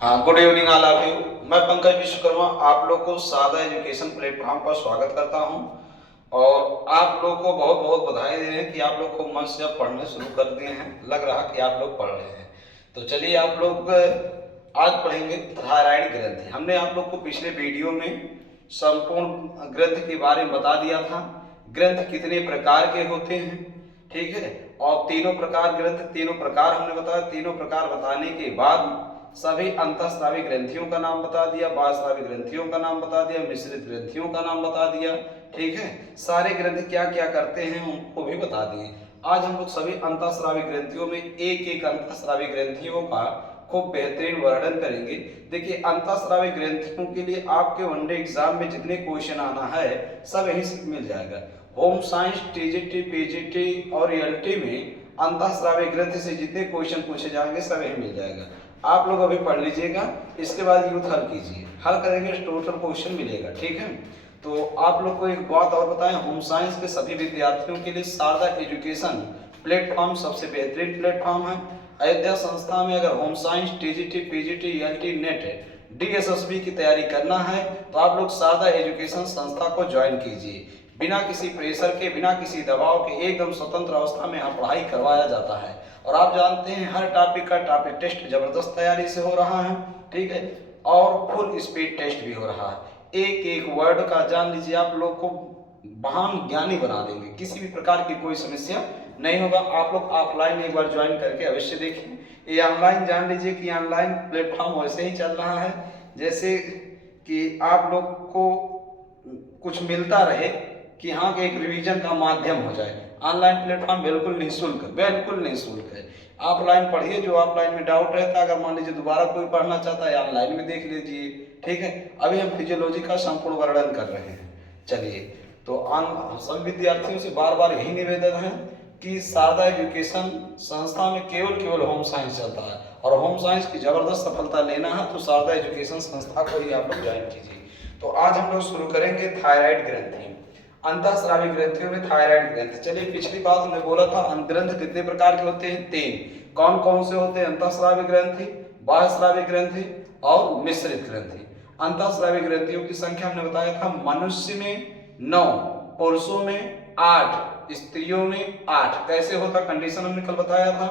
हाँ, good evening all of you. मैं पंकज विश्वकर्मा आप लोग को सादा एजुकेशन प्लेटफॉर्म पर स्वागत करता हूँ और आप लोग को बहुत बहुत बधाई दे रहे हैं कि आप लोग को मन से अब पढ़ने शुरू कर दिए हैं। लग रहा कि आप लोग पढ़ रहे हैं। तो चलिए आप लोग आज पढ़ेंगे थायराइड ग्रंथि। हमने आप लोग को पिछले वीडियो में संपूर्ण ग्रंथ के बारे में बता दिया था। ग्रंथ कितने प्रकार के होते हैं, ठीक है। और तीनों प्रकार तीनों प्रकार हमने बताया। तीनों प्रकार बताने के बाद सभी अंतःस्रावी ग्रंथियों का नाम बता दिया, बाह्यस्रावी ग्रंथियों का नाम बता दिया, मिश्रित ग्रंथियों का नाम बता दिया, ठीक है। सारे ग्रंथि क्या क्या करते हैं उनको भी बता दिए। आज हम लोग सभी अंतःस्रावी ग्रंथियों में एक एक अंतःस्रावी ग्रंथियों का खूब बेहतरीन वर्णन करेंगे। देखिए, अंतःस्रावी ग्रंथियों के लिए आपके वनडे एग्जाम में जितने क्वेश्चन आना है सब यहीं से मिल जाएगा। होम साइंस, टीजीटी, पीजीटी और एलटी में अंतःस्रावी ग्रंथि से जितने क्वेश्चन पूछे जाएंगे सब यहीं मिल जाएगा। आप लोग अभी पढ़ लीजिएगा, इसके बाद यूथ हल कीजिए। हल करेंगे टोटल क्वेश्चन मिलेगा, ठीक है। तो आप लोग को एक बात और बताएं, होम साइंस के सभी विद्यार्थियों के लिए शारदा एजुकेशन प्लेटफॉर्म सबसे बेहतरीन प्लेटफॉर्म है। अयोध्या संस्था में अगर home science, TGT, PGT, LT, net, DSSB की तैयारी करना है तो आप लोग शारदा एजुकेशन संस्था को ज्वाइन कीजिए। बिना किसी प्रेशर के, बिना किसी दबाव के, एकदम स्वतंत्र अवस्था में यहाँ पढ़ाई करवाया जाता है। और आप जानते हैं हर टॉपिक का टॉपिक टेस्ट जबरदस्त तैयारी से हो रहा है, ठीक है। और फुल स्पीड टेस्ट भी हो रहा है। एक एक वर्ड का जान लीजिए, आप लोग को महान ज्ञानी बना देंगे। किसी भी प्रकार की कोई समस्या नहीं होगा। आप लोग ऑफलाइन एक बार ज्वाइन करके अवश्य देखें। ये ऑनलाइन जान लीजिए कि ऑनलाइन प्लेटफॉर्म वैसे ही चल रहा है जैसे कि आप लोग को कुछ मिलता रहे कि हाँ एक रिवीजन का माध्यम हो जाए। ऑनलाइन प्लेटफॉर्म बिल्कुल निःशुल्क, बिल्कुल निःशुल्क है। ऑफलाइन पढ़िए, जो ऑफलाइन में डाउट रहता है, अगर मान लीजिए दोबारा कोई पढ़ना चाहता है ऑनलाइन में देख लीजिए, ठीक है। अभी हम फिजियोलॉजी का संपूर्ण वर्णन कर रहे हैं। चलिए, तो सभी विद्यार्थियों से बार बार यही निवेदन है कि शारदा एजुकेशन संस्था में केवल होम साइंस चलता है और होम साइंस की जबरदस्त सफलता लेना है तो शारदा एजुकेशन संस्था को ही आप लोग ज्वाइन कीजिए। तो आज हम लोग शुरू करेंगे थायराइड ग्रंथि। अंतःस्रावी ग्रंथियों में थायराइड ग्रंथि। चलिए, पिछली बात हमने बोला था ग्रंथ कितने प्रकार के होते हैं? 3। कौन कौन से होते हैं? अंतःस्रावी ग्रंथि, बाह्यस्रावी ग्रंथि और मिश्रित ग्रंथि। अंतःस्रावी ग्रंथियों की संख्या हमने बताया था मनुष्य में 9, पुरुषों में 8, स्त्रियों में 8। कैसे होता कंडीशन हमने कल बताया था।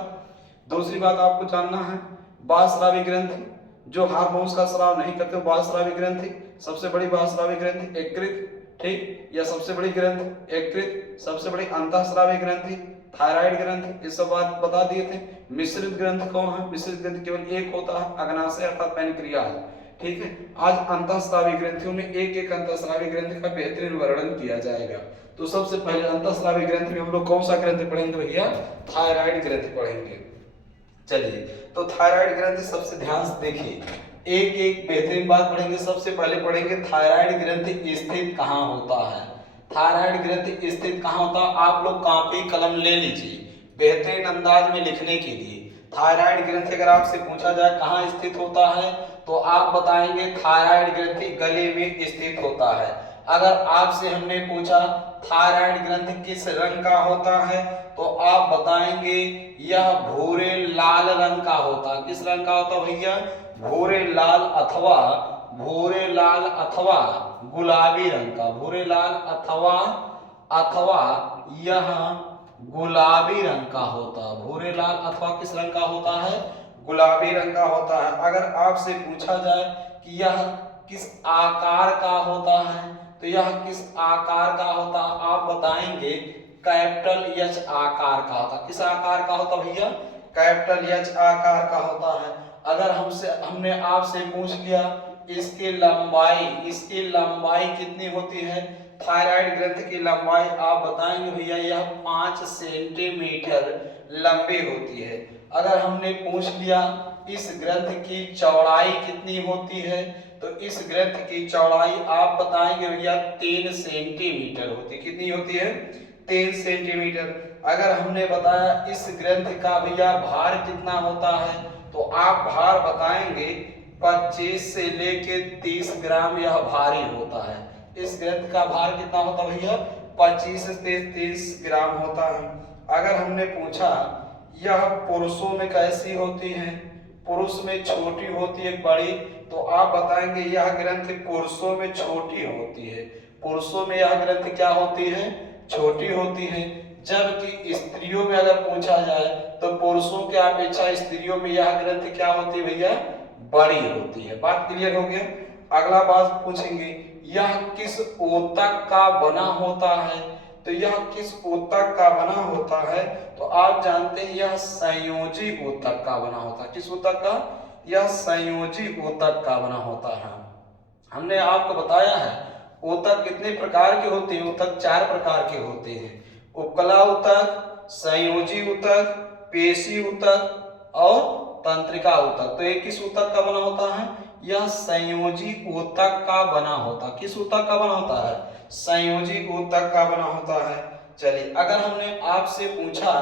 दूसरी बात आपको जानना है, बाह्यस्रावी ग्रंथि जो हार्मोन्स का स्राव नहीं करते, बाह्यस्रावी ग्रंथि। सबसे बड़ी बाह्यस्रावी ग्रंथि यकृत, ठीक, या सबसे बड़ी ग्रंथि यकृत, सबसे बड़ी अंतःस्रावी ग्रंथि थायराइड ग्रंथि। ये सब बात बता दिए थे। मिश्रित ग्रंथि कौन है? मिश्रित ग्रंथि केवल एक होता है, अग्नाशय अर्थात पैनक्रियाज, ठीक है। आज अंतःस्रावी ग्रंथियों में एक एक अंतःस्रावी ग्रंथि का बेहतरीन वर्णन किया जाएगा। तो सबसे पहले अंतःस्रावी ग्रंथि में हम लोग कौन सा ग्रंथि पढ़ेंगे भैया? थायराइड ग्रंथि पढ़ेंगे। चलिए, तो थायराइड ग्रंथि सबसे ध्यान से देखिए, एक एक बेहतरीन बात पढ़ेंगे। सबसे पहले पढ़ेंगे थायराइड ग्रंथि स्थित कहाँ होता है। थायराइड ग्रंथि स्थित कहाँ होता है? आप लोग कॉपी कलम ले लीजिए बेहतरीन अंदाज में लिखने के लिए। थायराइड ग्रंथि अगर आपसे पूछा जाए कहाँ स्थित होता है तो आप बताएंगे थायराइड ग्रंथि गले में स्थित होता है। अगर आपसे हमने पूछा थायराइड ग्रंथि किस रंग का होता है तो आप बताएंगे यह भूरे लाल रंग का होता है। किस रंग का होता भैया? भूरे लाल अथवा गुलाबी रंग का। भूरे लाल अथवा यह गुलाबी रंग का होता। भूरे लाल अथवा किस रंग का होता है? गुलाबी रंग का होता है। अगर आपसे पूछा जाए कि यह किस आकार का होता है तो यह किस आकार का होता, आप बताएंगे कैपिटल एच आकार का होता। किस आकार का होता भैया? कैपिटल एच आकार का होता है। अगर हमने आपसे पूछ लिया इसकी लंबाई कितनी होती है? थायराइड ग्रंथि की लंबाई आप बताएंगे भैया यह 5 सेंटीमीटर लंबी होती है। अगर हमने पूछ लिया इस ग्रंथ की चौड़ाई कितनी होती है तो इस ग्रंथ की चौड़ाई आप बताएंगे भैया 3 सेंटीमीटर होती है। कितनी होती है? 3 सेंटीमीटर। अगर हमने बताया इस ग्रंथ का भैया भार कितना होता है तो आप भार बताएंगे 25 से लेके 30 ग्राम यह भारी होता है। इस ग्रंथ का भार कितना होता भैया? 25 से 30 ग्राम होता है। अगर हमने पूछा यह पुरुषों में कैसी होती है, पुरुष में छोटी होती है बड़ी, तो आप बताएंगे यह ग्रंथि पुरुषों में छोटी होती है। पुरुषों में यह ग्रंथि क्या होती है? छोटी होती है। जबकि स्त्रियों में अगर पूछा जाए तो पुरुषों के अपेक्षा स्त्रियों में यह ग्रंथि क्या होती है भैया? बड़ी होती है। बात क्लियर हो गया। अगला बात पूछेंगे, यह किस ऊतक का बना होता है? तो यह किस ऊतक का बना होता है? तो आप जानते हैं यह संयोजी ऊतक का बना होता है। किस ऊतक का? यह संयोजी ऊतक का बना होता है। हमने आपको बताया है ऊतक कितने प्रकार के होते हैं? ऊतक 4 प्रकार के होते हैं। उपकला ऊतक, संयोजी ऊतक, पेशी ऊतक और तंत्रिका ऊतक। तो ये किस ऊतक का बना होता है? यह संयोजी ऊतक का बना होता है। किस ऊतक का बना होता है? संयोजी ऊतक का बना होता है। चलिए, अगर हमने आपसे पूछा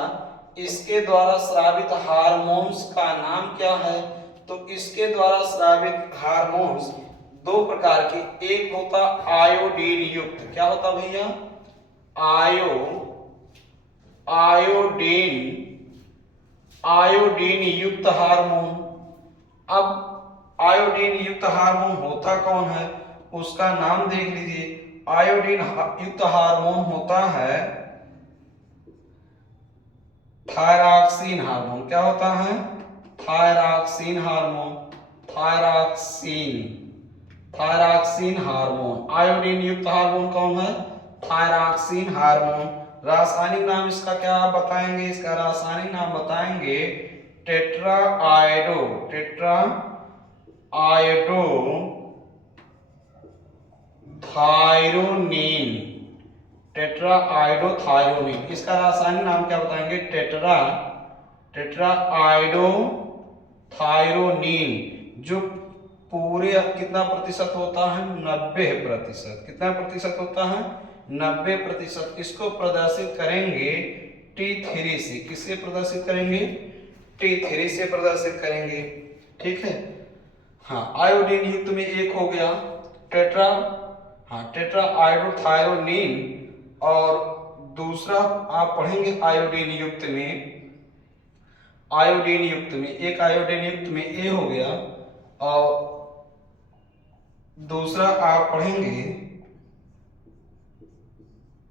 इसके द्वारा स्रावित हार्मोन्स का नाम क्या है, तो इसके द्वारा स्रावित हार्मोन्स 2 प्रकार के, एक होता आयोडीन युक्त, क्या होता भैया? आयोडीन युक्त हार्मोन। अब आयोडीन युक्त हार्मोन होता कौन है, उसका नाम देख लीजिए। आयोडीन युक्त हार्मोन होता है थायरॉक्सिन हार्मोन। क्या होता है? Thyroxine hormone. Thyroxine hormone. Iodine युक्त हार्मोन कौन है? Thyroxine hormone. रासायनिक नाम इसका क्या आप बताएंगे? इसका रासायनिक नाम बताएंगे टेट्राआयोडो थायरोनिन। टेट्राआयोडोथायरोनिन, इसका रासायनिक नाम क्या बताएंगे? टेट्राआयोडोथायरोनिन, जो पूरे कितना प्रतिशत होता है? 90%। कितना प्रतिशत होता है? 90%। इसको प्रदर्शित करेंगे T3 से। किससे प्रदर्शित करेंगे? T3 से प्रदर्शित करेंगे। ठीक है। हाँ, आयोडीन युक्त में एक हो गया टेट्राआयोडोथायरोनिन, और दूसरा आप पढ़ेंगे आयोडीन युक्त में एक आयोडीन युक्त में ए हो गया, और दूसरा आप पढ़ेंगे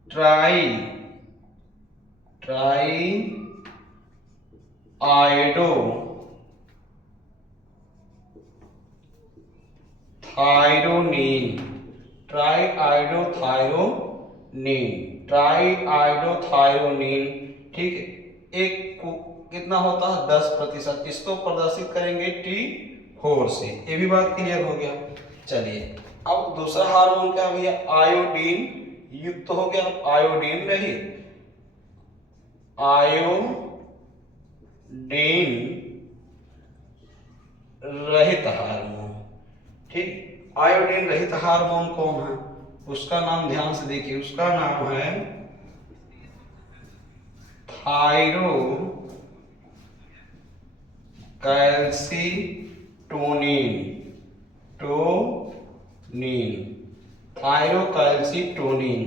ट्राईआयोडोथायरोनिन। ठीक है। एक कितना होता है? 10%। इसको प्रदर्शित करेंगे T4 से। ये भी बात क्लियर हो गया। चलिए, अब दूसरा हार्मोन क्या भैया? आयोडीन युक्त हो गया। आयोडीन रहित हार्मोन। ठीक, आयोडीन रहित हार्मोन कौन है? उसका नाम ध्यान से देखिए, उसका नाम है थायरोकैल्सीटोनिन।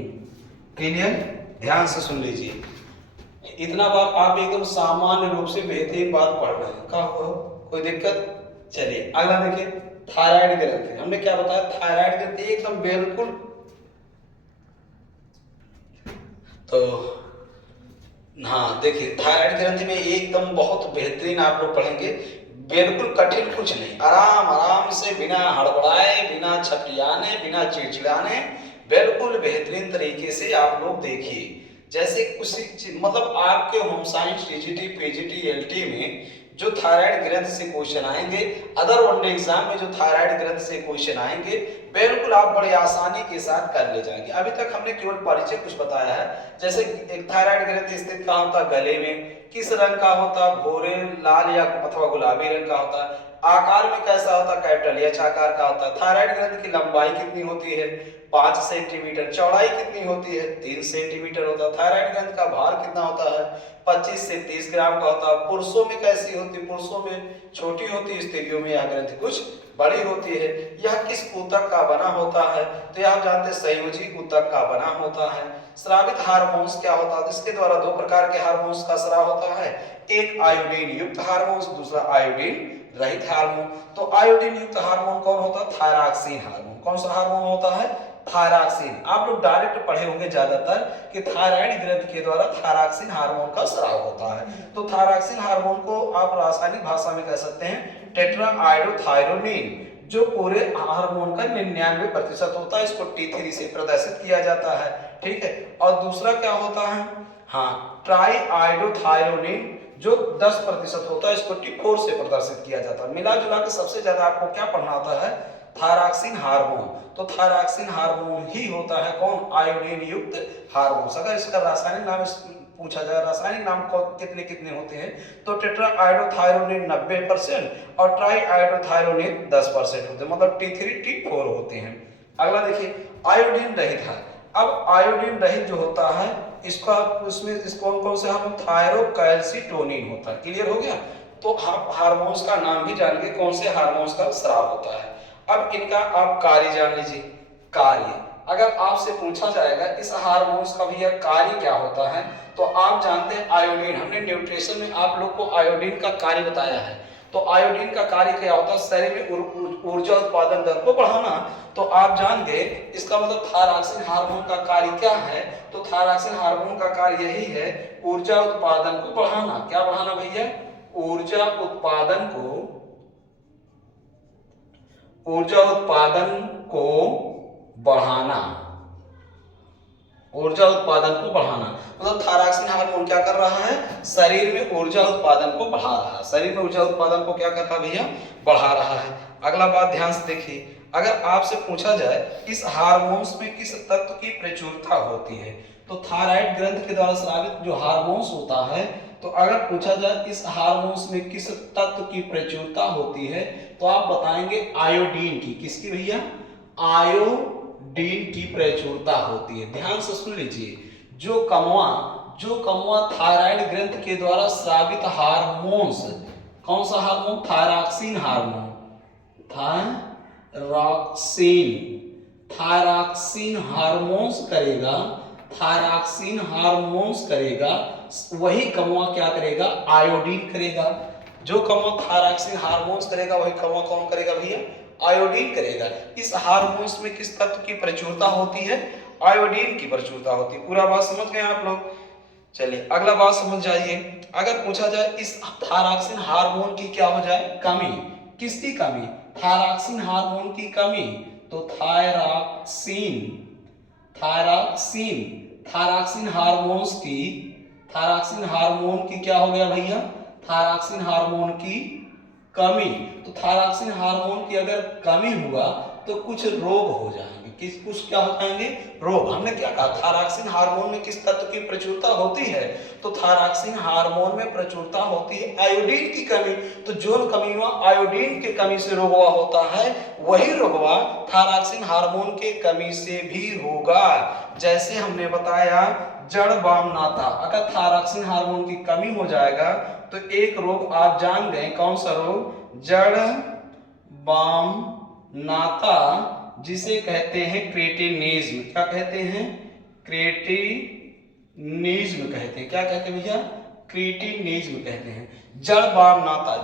क्लियर? ध्यान से सुन लीजिए। इतना बात आप एकदम सामान्य रूप से बेहतरीन बात पढ़ रहे हैं। क्या कोई दिक्कत? चलिए, अगला देखिए, थायराइड ग्रंथि। हमने क्या बताया? थायराइड ग्रंथि एकदम बिल्कुल, तो हाँ देखिए, थायराइड ग्रंथि में एकदम बहुत बेहतरीन आप लोग पढ़ेंगे। बिल्कुल कठिन कुछ नहीं, आराम से, बिना हड़बड़ाए, बिना छपटियाने, बिना चिड़चिड़ाने, बिल्कुल बेहतरीन तरीके से आप लोग देखिए। जैसे कुछ मतलब आपके home science, TGT, PGT, LT में जो थायराइड ग्रंथ से क्वेश्चन आएंगे, अदर वनडे एग्जाम में जो थायराइड ग्रंथ से क्वेश्चन आएंगे, बिल्कुल आप बड़ी आसानी के साथ कर ले जाएंगे। अभी तक हमने केवल परिचय कुछ बताया है। जैसे एक थायराइड ग्रंथ स्थित कहाँ होता? गले में। किस रंग का होता? भूरे, लाल या अथवा गुलाबी रंग का होता है। आकार में कैसा होता? कैपिटल एच आकार का होता है। थायराइड ग्रंथ की लंबाई कितनी होती है? 5 सेंटीमीटर। चौड़ाई कितनी होती है? 3 सेंटीमीटर होता है। थायराइड ग्रंथ का भार कितना होता है? 25 से 30 ग्राम का होता है। पुरुषों में कैसी होती है? पुरुषों में छोटी होती है, स्त्रियों में यह ग्रंथि कुछ बड़ी होती है। यह किस ऊतक का का बना होता है? तो यह आप जानते हैं संयोजी ऊतक का बना होता है। स्रावित हार्मोन्स क्या होता है? इसके द्वारा दो प्रकार के हार्मोन्स का स्राव होता है, एक आयोडीन युक्त हार्मोन्स, दूसरा आयोडीन रहित हार्मोन। तो आयोडीन युक्त हार्मोन कौन होता है? Thyroxine hormone. कौन सा हार्मोन होता है? थायरॉक्सिन। आप लोग डायरेक्ट पढ़े होंगे ज्यादातर कि थायराइड ग्रंथि के द्वारा थायरॉक्सिन हार्मोन का स्राव होता है। तो थायरॉक्सिन हार्मोन को आप रासायनिक भाषा में कह सकते हैं टेट्राआयोडोथायरोनिन, जो पूरे हार्मोन का 99% होता है। इसको T3 से प्रदर्शित किया जाता है, ठीक है। और दूसरा क्या होता है? हाँ, ट्राईआयोडोथायरोनिन, जो 10% होता है। इसको T4 से प्रदर्शित किया जाता है। मिला जुला के सबसे ज्यादा आपको क्या पढ़ना होता है? Thyroxine hormone. तो थायरॉक्सिन हार्मोन ही होता है कौन? आयोडीन युक्त हार्मोन। अगर इसका रासायनिक नाम पूछा जाए, रासायनिक नाम कितने कितने होते हैं, तो टेट्राआयोडोथायरोनिन 90% और ट्राईआयोडोथायरोनिन 10% होते हैं, मतलब T3 T4 होते हैं। अगला देखिए, आयोडीन रहित है। अब आयोडीन रहित जो होता है, इसका उसमें इसको कौन से हार्मोन? थायरोकैल्सिटोनिन होता है। क्लियर हो गया? तो हार्मोन्स का नाम भी जान गए कौन से हार्मोन्स का स्राव होता है। अब इनका आप कार्य जान लीजिए। कार्य अगर आपसे पूछा जाएगा इस हार्मोन्स का भैया कार्य क्या होता है, तो आप जानते हैं आयोडीन, हमने न्यूट्रिशन में आप लोग को आयोडीन का कार्य बताया है। तो आयोडीन का कार्य क्या होता है? शरीर में ऊर्जा उत्पादन दर को बढ़ाना। तो आप जान गए इसका मतलब थायरॉक्सिन हार्मोन का कार्य क्या है? तो थायरॉक्सिन हार्मोन का कार्य यही है, ऊर्जा उत्पादन को बढ़ाना। क्या बढ़ाना भैया? ऊर्जा उत्पादन को बढ़ाना। ऊर्जा उत्पादन को बढ़ाना मतलब थायरॉक्सिन हार्मोन क्या कर रहा है? शरीर में ऊर्जा उत्पादन को बढ़ा रहा है। शरीर में ऊर्जा उत्पादन को क्या कर रहा है भैया? बढ़ा रहा है। अगला बात ध्यान से देखिए, अगर आपसे पूछा जाए इस हार्मोन्स में किस तत्व की प्रचुरता होती है, तो थायराइड ग्रंथि के द्वारा स्रावित जो हार्मोन्स होता है, तो अगर पूछा जाए इस हार्मोन्स में किस तत्व की प्रचुरता होती है, तो आप बताएंगे आयोडीन की। किसकी भैया? आयोडीन की प्रचुरता होती है। ध्यान से सुन लीजिए, जो कमवा थायराइड ग्रंथि के द्वारा स्रावित हार्मोन्स, कौन सा hormone? Thyroxine hormone. Thyroxine hormones करेगा, वही कमवा क्या करेगा? आयोडीन करेगा। जो कमवा थायरॉक्सिन हार्मोन्स करेगा, वही कमवा कौन करेगा भैया? आयोडीन करेगा। इस हार्मोन्स में किस तत्व की प्रचुरता होती है? आयोडीन की प्रचुरता होती है। पूरा बात समझ गए आप लोग? चलिए अगला बात समझ जाइए। अगर पूछा जाए इस थायरॉक्सिन हार्मोन की क्या हो जाए? कमी। किसकी कमी? थायरॉक्सिन हार्मोन की कमी। तो थायरॉक्सिन हार्मोन की क्या हो गया भैया? थायरॉक्सिन हार्मोन की कमी। तो थायरॉक्सिन हार्मोन की अगर कमी हुआ तो कुछ रोग हो जाएंगे। कुछ क्या हो जाएंगे? रोग। हमने क्या कहा? थायरॉक्सिन हार्मोन में किस तत्व की प्रचुरता होती है? तो थायरॉक्सिन हार्मोन में प्रचुरता होती है आयोडीन की कमी। तो जो कमीवा आयोडीन की कमी से रोगवा होता है, वही रोगवा थायरॉक्सिन हार्मोन के कमी से भी होगा। जैसे हमने बताया जड़ बाम नाता, अगर थायरॉक्सिन हार्मोन की कमी हो जाएगा तो एक रोग आप जान गए, कौन सा रोग? जड़ बाम नाता, जिसे कहते हैं क्रेटिनिज्म। क्या कहते हैं? क्रेटिनिज्म कहते हैं। क्या कहते हैं भैया? क्रेटिनिज्म कहते हैं। जड़ बाम नाता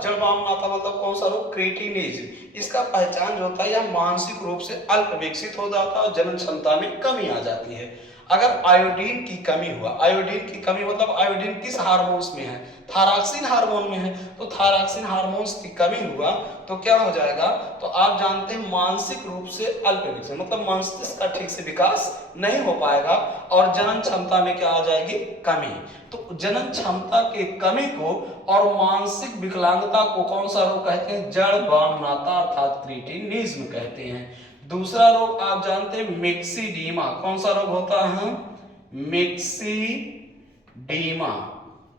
मतलब कौन सा रोग? क्रेटिनिज्म। इसका पहचान जो होता है, यह मानसिक रूप से अल्प विकसित हो जाता है और जनन क्षमता में कमी आ जाती है। अगर आयोडीन की कमी हुआ, आयोडीन की कमी मतलब आयोडीन किस हार्मोन्स में है? थायरॉक्सिन हार्मोन में है। तो थायरॉक्सिन हार्मोन्स की कमी हुआ तो क्या हो जाएगा? तो आप जानते हैं मानसिक रूप से अल्प विकसित, मतलब मस्तिष्क का ठीक से विकास नहीं हो पाएगा और जनन क्षमता में क्या आ जाएगी? कमी। तो जनन क्षमता के कमी को और मानसिक विकलांगता को कौन सा रोग कहते हैं? जड़ बाम नाता अर्थात क्रेटिनिज्म कहते हैं। दूसरा रोग आप जानते हैं मिक्सीडीमा। कौन सा रोग होता है? मिक्सीडीमा।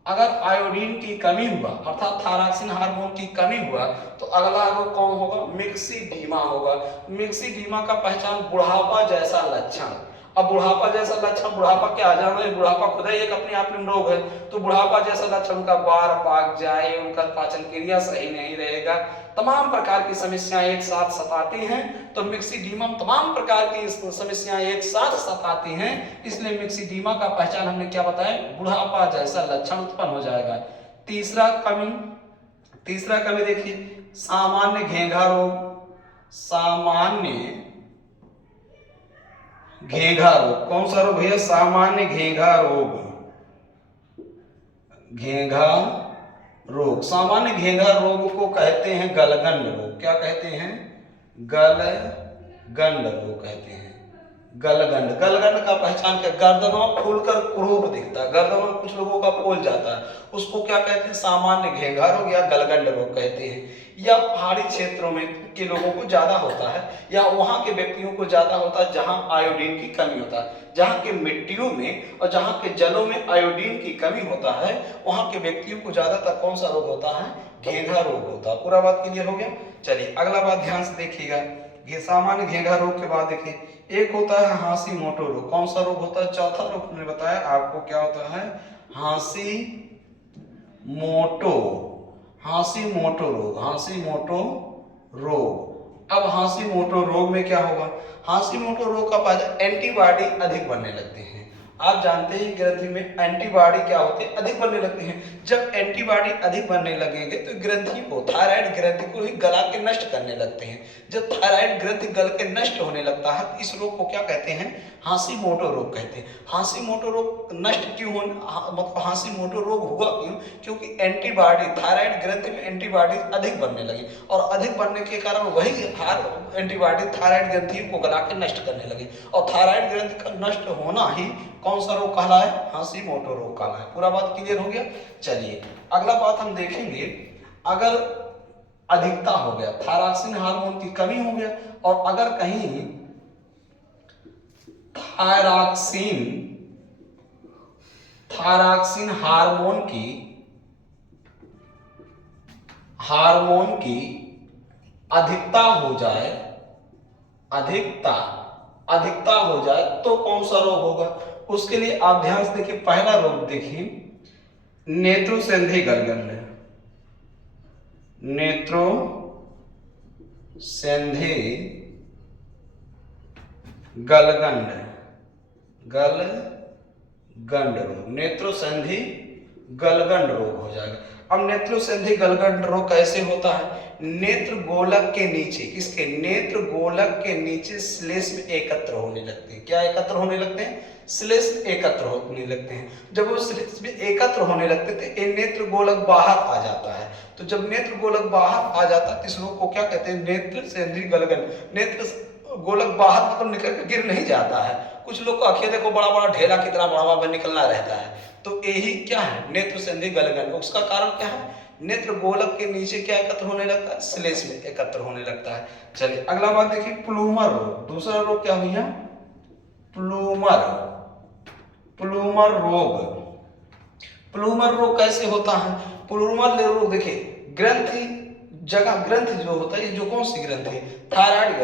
अगर आयोडीन की कमी हुआ अर्थात थायरॉक्सिन हार्मोन की कमी हुआ तो अगला रोग कौन होगा? मिक्सीडीमा होगा। मिक्सीडीमा का पहचान बुढ़ापा जैसा लक्षण। अब बुढ़ापा जैसा लक्षण, बुढ़ापा क्या आ जाना है, बुढ़ापा खुद ही एक अपने आप में रोग है। तो बुढ़ापा जैसा लक्षण, उनका बार पाक जाए, उनका पाचन क्रिया सही नहीं रहेगा, तमाम प्रकार की समस्याएं एक साथ सताती हैं। तो मिक्सिडीमा तमाम प्रकार की समस्याएं एक साथ सताती हैं, इसलिए मिक्सिडीमा का पहचान हमने क्या बताया, बुढ़ापा जैसा लक्षण उत्पन्न हो जाएगा। तीसरा कमी देखिए, सामान्य घेंघा रोग। सामान्य घेंघा रोग कौन सा रोग भैया, सामान्य घेंघा रोग। घेंघा रोग, सामान्य घेंघा रोग को कहते हैं गलगंड रोग। क्या कहते हैं, गलगंड रोग कहते हैं। गलगंड का पहचान क्या, गर्दनों फूलकर कुरूप दिखता है, गर्दनों कुछ लोगों का फूल जाता है, उसको क्या कहते हैं, सामान्य घेंघा रोग या गलगंड रोग कहते हैं। या पहाड़ी क्षेत्रों में के लोगों को ज्यादा होता है, या वहां के व्यक्तियों को ज्यादा होता है जहां आयोडीन की कमी होता है। जहां के मिट्टियों में और जहां के जलों में आयोडीन की कमी होता है, वहां के व्यक्तियों को ज्यादातर कौन सा रोग होता है, घेंघा रोग होता है। पूरा बात क्लियर हो गया। चलिए अगला बात ध्यान से देखिएगा, ये सामान्य घेंघा रोग के बाद देखिए एक होता है हाँसी मोटो रोग। कौन सा रोग होता है, चौथा रोग हमने बताया आपको क्या होता है, हाँसी मोटो रोग। हाँसी मोटो रोग। अब हाँसी मोटो रोग में क्या होगा, हाँसी मोटो रोग का फायदा, एंटीबॉडी अधिक बनने लगते हैं। आप जानते हैं ग्रंथि में एंटीबॉडी क्या होते हैं, अधिक बनने लगते हैं। जब एंटीबॉडी अधिक बनने लगेंगे तो ग्रंथि को, थायराइड ग्रंथि को ही गला के नष्ट करने लगते हैं। जब थायराइड ग्रंथि गल के नष्ट होने लगता है, इस रोग को क्या कहते हैं, हाँसी मोटो रोग कहते हैं। हाँसी मोटो रोग नष्ट क्यों होने, मतलब हाँसी मोटो रोग हुआ क्यों, क्योंकि एंटीबॉडी, थायराइड ग्रंथि में एंटीबॉडी अधिक बनने लगी, और अधिक बनने के कारण वही एंटीबॉडी थायराइड ग्रंथि को गला के नष्ट करने लगे, और थायराइड ग्रंथि का नष्ट होना ही कौन सा रोग कहलाए, हाँसी मोटो रोग कहलाए। पूरा बात क्लियर हो गया। चलिए अगला बात हम देखेंगे, अगर अधिकता हो गया, थायरॉक्सिन हार्मोन की कमी हो गया, और अगर कहीं थायरॉक्सिन हार्मोन की अधिकता हो जाए, अधिकता हो जाए तो कौन सा रोग होगा। उसके लिए आप ध्यान से देखिए, पहला रोग देखिए, नेत्रोसेंधी गलगंड। नेत्रोसेंधी गलगंड रोग, नेत्रोसेंधी गलगंड रोग हो जाएगा। अब नेत्रोसेंधी गलगंड रोग कैसे होता है, नेत्र गोलक के नीचे, किसके, नेत्र गोलक के नीचे श्लेष्म एकत्र होने लगते हैं। क्या एकत्र होने लगते हैं, श्लेष्म एकत्र होने लगते हैं। जब वो श्लेष्म एकत्र होने लगते थे, ये नेत्र गोलक बाहर आ जाता है। तो जब नेत्र गोलक बाहर आ जाता है, इस रोग को क्या कहते हैं, नेत्रसेंधी गलगंड। नेत्र गोलक बाहर मतलब निकल कर गिर नहीं जाता है, कुछ लोग को आंखें देखो बड़ा बड़ा ढेला कितना बड़ा बड़ा निकलना रहता है, तो यही क्या है, नेत्रसेंधी गलगंड। उसका कारण क्या है, नेत्र गोलक के नीचे क्या एकत्र होने लगता है, श्लेष्म में एकत्र होने लगता है। चलिए अगला बात देखिए, प्लूमर रोग। दूसरा रोग क्या भैया, प्लूमर रोग कैसे होता है, प्लूमर रोग देखिए, ग्रंथ जो होता है, ये जो कौन सी ग्रंथ है, थायराइड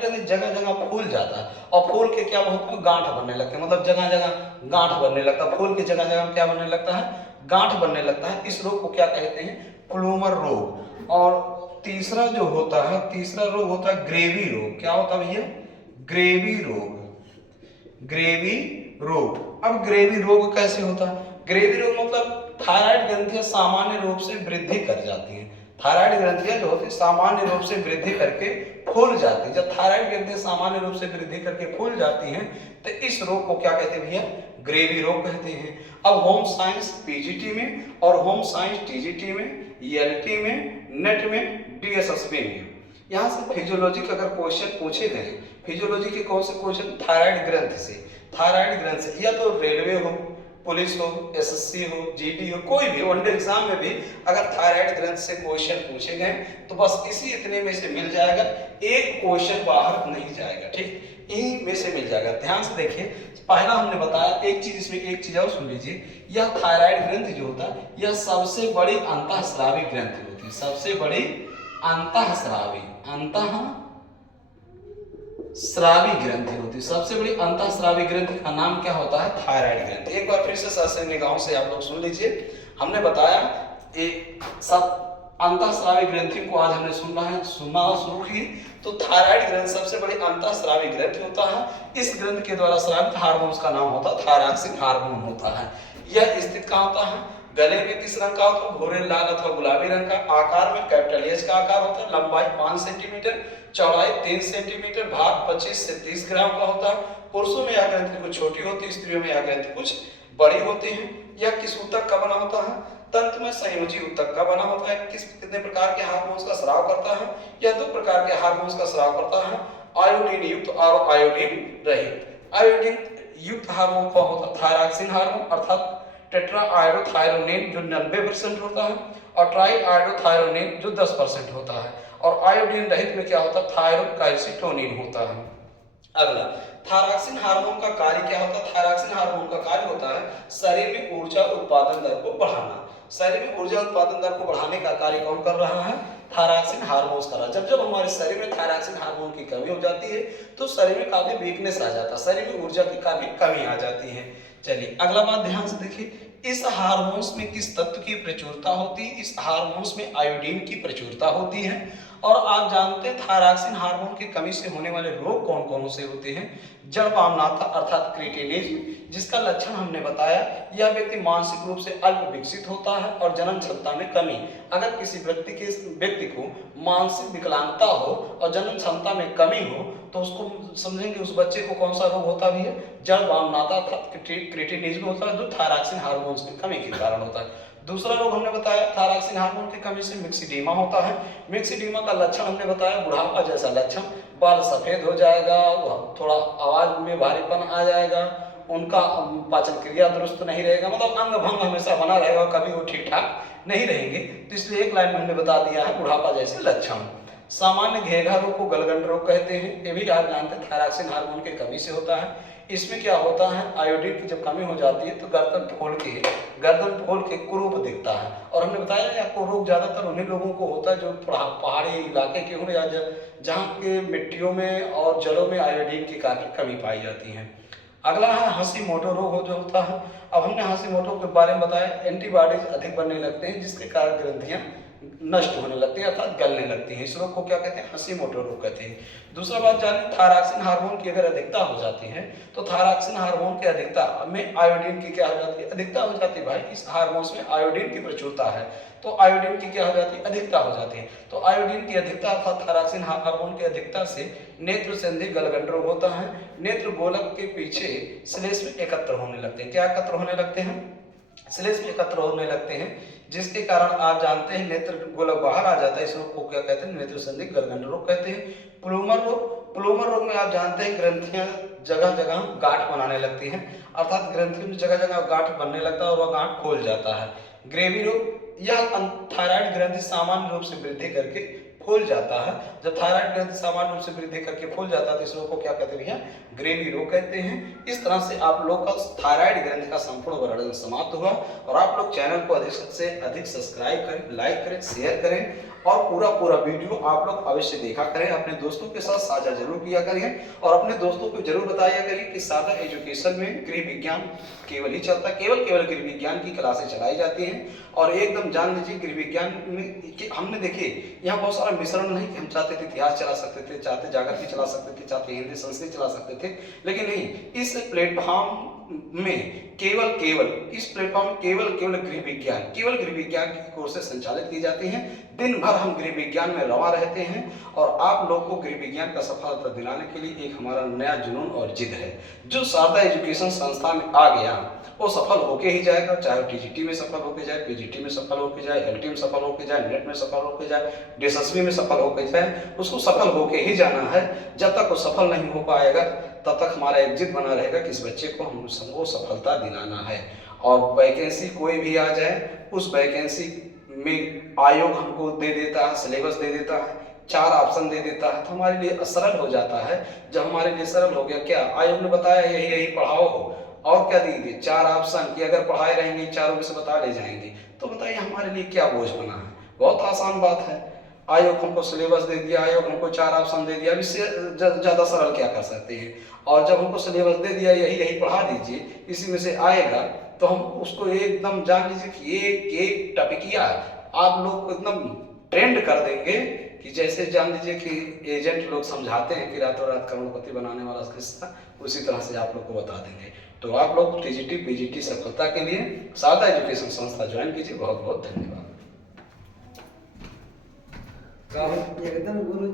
ग्रंथ जगह जगह फूल जाता है, और फूल के क्या होता है, गांठ बनने लगते हैं, मतलब जगह जगह गांठ बनने लगता है, फूल के जगह जगह क्या बनने लगता है, गांठ बनने लगता है। इस रोग को क्या कहते हैं, प्लूमर रोग। और तीसरा रोग होता है ग्रेवी रोग। क्या होता है भैया, ग्रेवी रोग। अब ग्रेवी रोग कैसे होता है, ग्रेवी रोग मतलब थायराइड ग्रंथियां सामान्य रूप से वृद्धि कर जाती हैं। थायराइड ग्रंथियां जो होती है सामान्य रूप से वृद्धि करके फूल जाती है। जब थायराइड ग्रंथियां सामान्य रूप से वृद्धि करके फूल जाती हैं, तो इस रोग को क्या कहते हैं भैया, ग्रेवी रोग कहते हैं। अब होम साइंस पीजीटी में और होम साइंस टीजीटी में, ईएलटी में, नेट में, डीएसएसबी में, यहाँ से फिजियोलॉजी का अगर क्वेश्चन पूछे गए, फिजियोलॉजी के कौन से क्वेश्चन, थायराइड ग्रंथ से, या तो रेलवे हो, पुलिस हो, एसएससी हो, जीडी हो, कोई भी वनडे एग्जाम में भी अगर थायराइड ग्रंथ से क्वेश्चन पूछे गए तो बस इतने में से मिल जाएगा, एक क्वेश्चन बाहर नहीं जाएगा, ठीक, यही में से मिल जाएगा। ध्यान से देखिए, पहला हमने बताया एक चीज और सुन लीजिए, यह थायराइड ग्रंथ जो होता है यह सबसे बड़ी अंतःस्रावी ग्रंथि होती है, सबसे बड़ी अंतःस्रावी स्रावी ग्रंथि होती है। सबसे बड़ी अंतःस्रावी ग्रंथि का नाम क्या होता है? थायराइड ग्रंथि। एक बार फिर से सशक्त निगाहों से आप लोग सुन लीजिए। हमने बताया एक सब अंतःस्रावी ग्रंथि को आज हमने सुनना शुरू की। तो थायराइड ग्रंथि सबसे बड़ी अंतःस्रावी ग्रंथि होता है। इस ग्रंथि के द्वारा स्रावित हार्मोन्स का नाम होता है थायरॉक्सिन हार्मोन होता है। यह स्थित कहाँ होता है? गले में किस रंग का होता है? भूरे, लाल अथवा गुलाबी रंग का। आकार में कैपिटल एच का आकार होता है। लंबाई 5 सेंटीमीटर, चौड़ाई 3 सेंटीमीटर, भार 25 से 30 ग्राम का होता है। पुरुषों में यह ग्रंथि कुछ छोटी होती है, स्त्रियों में यह ग्रंथि कुछ बड़ी होती है। यह किस ऊतक का बना होता है? तंत्र में संयोजी ऊतक का बना होता है। कितने प्रकार के हार्मोन्स का स्राव करता है? यह 2 प्रकार के हार्मोन्स का स्राव करता है, आयोडीन युक्त और आयोडीन रहित। आयोडीन युक्त हार्मोन कौन होता है? थायरॉक्सिन हार्मोन अर्थात टेट्रा आयोडोथायरोनिन जो 90% होता है, और ट्राई आयोडोथायरोनिन जो 10% होता है। और आयोडीन रहित में क्या होता है? थायरोकैल्सिटोनिन होता है। अगला, थायरॉक्सिन हार्मोन का कार्य क्या होता है? थायरॉक्सिन हार्मोन का कार्य होता है शरीर में ऊर्जा उत्पादन दर को बढ़ाना। शरीर में ऊर्जा उत्पादन दर को बढ़ाने का कार्य कौन कर रहा है? थायरॉक्सिन हार्मोन कर रहा है। जब जब हमारे शरीर में थायरॉक्सिन हार्मोन की कमी हो जाती है तो शरीर में काफी वीकनेस आ जाता है, शरीर में ऊर्जा की काफी कमी आ जाती है। चलिए अगला बात ध्यान से देखिए, इस हार्मोन्स में किस तत्व की प्रचुरता होती है? इस हार्मोन्स में आयोडीन की प्रचुरता होती है। और आप जानते हैं थायरॉक्सिन हार्मोन की कमी से होने वाले रोग कौन कौन से होते हैं? जड़बामनाता अर्थात क्रिटिनिज्म, जिसका लक्षण हमने बताया, यह व्यक्ति मानसिक रूप से अल्प विकसित होता है और जनन क्षमता में कमी। अगर किसी व्यक्ति को मानसिक विकलांगता हो और जनन क्षमता में कमी हो तो उसको समझेंगे उस बच्चे को कौन सा रोग होता भी है? जड़बामनाता क्रिटिनिज्म होता है, जो थायरॉक्सिन हार्मोन्स की कमी के कारण होता है। दूसरा रोग हमने बताया थायरॉक्सिन हार्मोन की कमी से मिक्सिडीमा होता है। मिक्सिडीमा का लक्षण हमने बताया बुढ़ापा जैसा लक्षण, बाल सफेद हो जाएगा, थोड़ा आवाज में भारीपन आ जाएगा, उनका पाचन क्रिया दुरुस्त नहीं रहेगा, मतलब अंग भंग हमेशा बना रहेगा, कभी वो ठीक ठाक नहीं रहेंगे। तो इसलिए एक लाइन में हमने बता दिया है बुढ़ापा जैसे लक्षण। सामान्य घेघा रोग को गलगंड रोग कहते हैं। ये भी आप जानते हैं थायरॉक्सिन हार्मोन की कमी से होता है। इसमें क्या होता है? आयोडीन की जब कमी हो जाती है तो गर्दन फूल के कुरूप दिखता है। और हमने बताया आपको रोग ज्यादातर उन्हीं लोगों को होता है जो पहाड़ी इलाके के हों या जहाँ के मिट्टियों में और जड़ों में आयोडीन की काफी कमी पाई जाती है। अगला है हशीमोटो रोग हो जो होता है। अब हमने हशीमोटो के बारे में बताया, एंटीबॉडीज अधिक बनने लगते हैं जिसके कारण ग्रंथियां नष्ट होने लगती है अर्थात गलने लगती है। इस रोग को क्या कहते हैं? हशीमोटो रोग कहते हैं। दूसरा बात जानिए, थायरॉक्सिन हार्मोन की अगर अधिकता हो जाती है तो थायरॉक्सिन हार्मोन की अधिकता में आयोडीन की क्या हो जाती है? अधिकता हो जाती है। भाई इस हार्मोन्स में आयोडीन की प्रचुरता है तो आयोडीन की क्या हो जाती है? अधिकता हो जाती है। तो आयोडीन की अधिकता अर्थात थायरॉक्सिन हार्मोन की अधिकता से नेत्र संधि गलगंड रोग होता है। नेत्र गोलक के पीछे श्लेष्म एकत्र होने लगते हैं। क्या एकत्र होने लगते हैं? श्लेष्म एकत्र होने लगते हैं, जिसके कारण आप जानते हैं नेत्र गोलक बाहर आ जाता है। इस रोग को क्या कहते हैं? नेत्र संधि गलगंड रोग कहते हैं। प्लूमर रोग में आप जानते हैं ग्रंथियां जगह जगह गांठ बनाने लगती हैं, अर्थात ग्रंथियों में जगह जगह गांठ बनने लगता है और वह गांठ खोल जाता है। ग्रेवी रोग, यह थायराइड ग्रंथि सामान्य रूप से वृद्धि करके फूल जाता है। जब थायराइड ग्रंथि सामान्य रूप से वृद्धि करके फूल जाता है तो इस रोग को क्या कहते हैं? ग्रेवी रोग कहते हैं। इस तरह से आप लोग का थायराइड ग्रंथि का संपूर्ण वर्णन समाप्त हुआ। और आप लोग चैनल को अधिक से अधिक सब्सक्राइब करें, लाइक करें, शेयर करें और पूरा वीडियो आप लोग अवश्य देखा करें। अपने दोस्तों के साथ साझा जरूर किया करें और अपने दोस्तों को जरूर बताया करिए कि सादा एजुकेशन में गृह विज्ञान केवल ही चलता है, केवल गृह विज्ञान की क्लासें चलाई जाती हैं। और एकदम जान लीजिए गृह विज्ञान में कि हमने देखिए यहाँ बहुत सारा मिश्रण नहीं कि हम चाहते थे इतिहास चला सकते थे, चाहते जागृति चला सकते थे, चाहते हिंदी संस्कृत चला सकते थे, लेकिन नहीं, इस प्लेटफॉर्म में केवल इस प्लेटफॉर्म में केवल गृह विज्ञान की कोर्सेज संचालित की जाती हैं। दिन भर हम गृह विज्ञान में रवा रहते हैं और आप लोग को गृह विज्ञान का सफलता दिलाने के लिए एक हमारा नया जुनून और जिद है। जो शारदा एजुकेशन संस्था में आ गया वो सफल होके ही जाएगा, चाहे टीजीटी में सफल होके जाए, पीजीटी में सफल होके जाए, एलटी में सफल होके जाए, नेट में सफल होके जाए, DSSB में सफल होके जाए, उसको सफल होके ही जाना है। जब तक वो सफल नहीं हो पाएगा तब तक हमारा एक जिद बना रहेगा कि इस बच्चे को हम सबको सफलता दिलाना है। और वैकेंसी कोई भी आ जाए उस वैकेंसी में आयोग हमको दे देता है, सिलेबस दे देता है, 4 ऑप्शन दे देता है, तो हमारे लिए सरल हो जाता है। जब हमारे लिए सरल हो गया, क्या आयोग ने बताया यही पढ़ाओ और क्या दीजिए 4 ऑप्शन कि अगर पढ़ाए रहेंगे चारों में से बता ले जाएंगे, तो बताइए हमारे लिए क्या बोझ बना है? बहुत आसान बात है। आयोग हमको सिलेबस दे दिया, आयोग हमको 4 ऑप्शन दे दिया, अब इससे ज़्यादा सरल क्या कर सकते हैं। और जब हमको सिलेबस दे दिया यही यही पढ़ा दीजिए, इसी में से आएगा, तो हम उसको एकदम जान लीजिए कि एक टपकिया आप लोग को एकदम ट्रेंड कर देंगे कि जैसे जान लीजिए कि एजेंट लोग समझाते हैं कि रातों रात करोड़पति बनाने वाला किस्सा, उसी तरह से आप लोग को बता देंगे। तो आप लोग टीजीटी पीजीटी सफलता के लिए सारदा एजुकेशन संस्था ज्वाइन कीजिए। बहुत बहुत धन्यवाद। एकदम गुरु